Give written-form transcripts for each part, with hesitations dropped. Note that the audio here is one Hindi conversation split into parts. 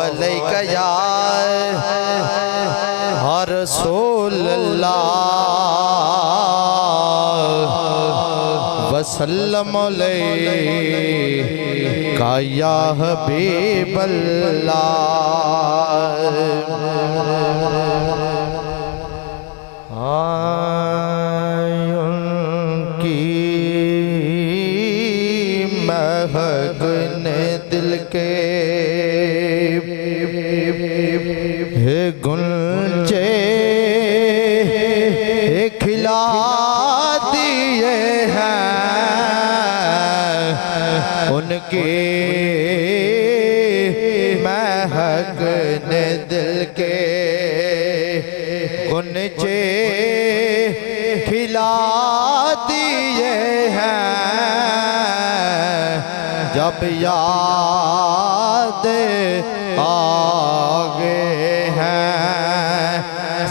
अलैका या रसूल अल्लाह वसल्लम अलैका या हबीब अल्लाह। उनकी महक ने दिल के गुंजे खिला दिए हैं। उनकी महक ने दिल के गुंजे खिला दिए हैं। जब याद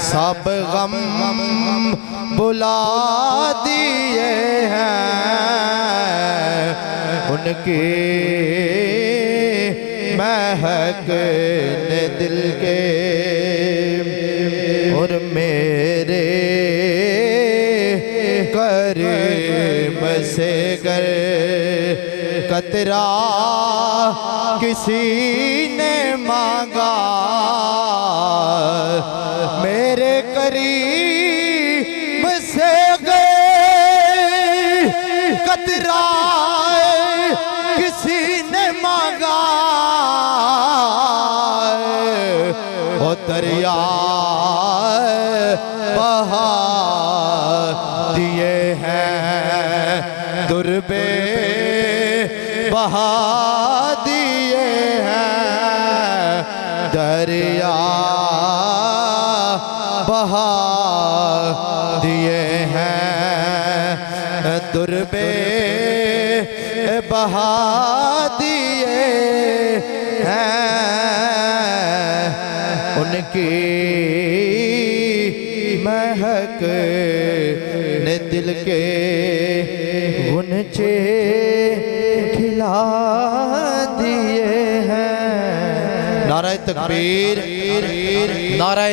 सब गम बुला दिए हैं। उनकी महक ने दिल के और मेरे करीम से गर कतरा किसी ने मांगा मेरे करीम से गए कतरा किसी ने मांगा। ओ दरिया बहा दिए हैं दुर्बे बहा दिए हैं। दरिया बहा दिए हैं दुर्बे बहा दिए हैं। उनकी महक ने दिल के गुंजे खिला दिए हैं। नारे तकबीर, नारे